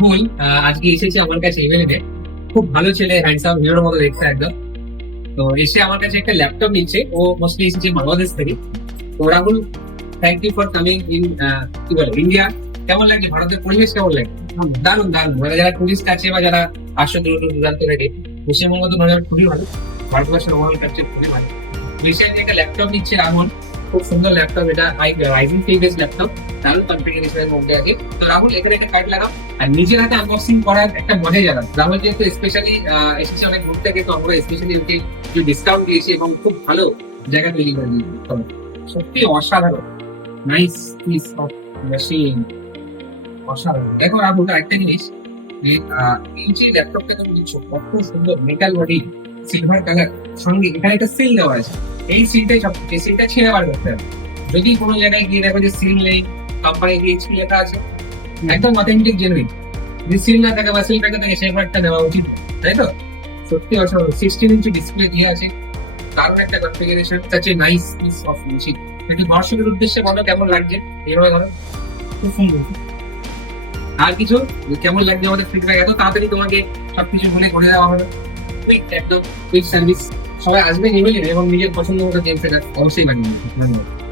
রাহুল আজকে এসেছে আমার কাছে ইভেন্টে খুব ভালো ছেলে হ্যান্ডসাম হিরোর মতো দেখতে একদম। তো এসে আমার কাছে একটা ল্যাপটপ নিচ্ছে। ও মোস্টলি এসেছে বাংলাদেশ থেকে। তো Rahul thank you for coming in কি বলে ইন্ডিয়া কেমন লাগে? ভারতের পরিবেশ কেমন লাগে? দারুণ দারুণ। মানে যারা টুরিস্ট আছে বা যারা আসে দূর দূর দূরান্ত থেকে, পশ্চিমবঙ্গ তো নজর খুবই ভালো। ভারতবর্ষের ওভারঅল কালচার খুবই ভালো। রিসেন্টলি একটা ল্যাপটপ নিচ্ছে রাহুল। খুব সুন্দর ল্যাপটপ এটা রাইজিং ফিগার্স ল্যাপটপ দারুণ কনফিগারেশনের মধ্যে আছে। তো রাহুল, এখানে একটা কার্ড লাগাও। আর নিজের হাতে আনবক্সিং করার একটা মজাই জানা রাহুল যেহেতু স্পেশালি এসেছে অনেক দূর থেকে, তো আমরা স্পেশালি ওকে একটু ডিসকাউন্ট দিয়েছি এবং খুব ভালো জায়গা তৈরি করে দিয়েছি। সত্যি অসাধারণ। নাইস পিস অফ মেশিন অসাধারণ। দেখো রাহুল একটা জিনিস, যে এই যে ল্যাপটপটা তুমি দিচ্ছ কত সুন্দর মেটাল বডি সিলভার কালার সঙ্গে এখানে একটা সিল দেওয়া আছে। এই সিলটাই সব এই সিলটা ছিঁড়ে বার করতে হবে। যদি কোনো জায়গায় গিয়ে দেখো যে সিল নেই কোম্পানি দিয়ে এইচপি লেখা আছে একদম অথেন্টিক জেনুইন যদি সিল না থাকে বা সিল থাকে সেই প্রোডাক্টটা নেওয়া উচিত তাই তো? সত্যি অসাধারণ। সিক্সটিন ইঞ্চি ডিসপ্লে দিয়ে আছে। দারুণ একটা কনফিগারেশন হচ্ছে নাইস পিস অফ মেশিন কিন্তু দর্শকের উদ্দেশ্যে বলো কেমন লাগছে? এইভাবে ধরো খুব সুন্দর। আর কিছু? কেমন লাগছে আমাদের ফিডব্যাক এত তাড়াতাড়ি তোমাকে সবকিছু মনে করে দেওয়া হবে একদম কুইক সার্ভিস সবাই আসবে নেবে এবং নিজের পছন্দ মতো গেম সেটা অবশ্যই বানিয়ে। ধন্যবাদ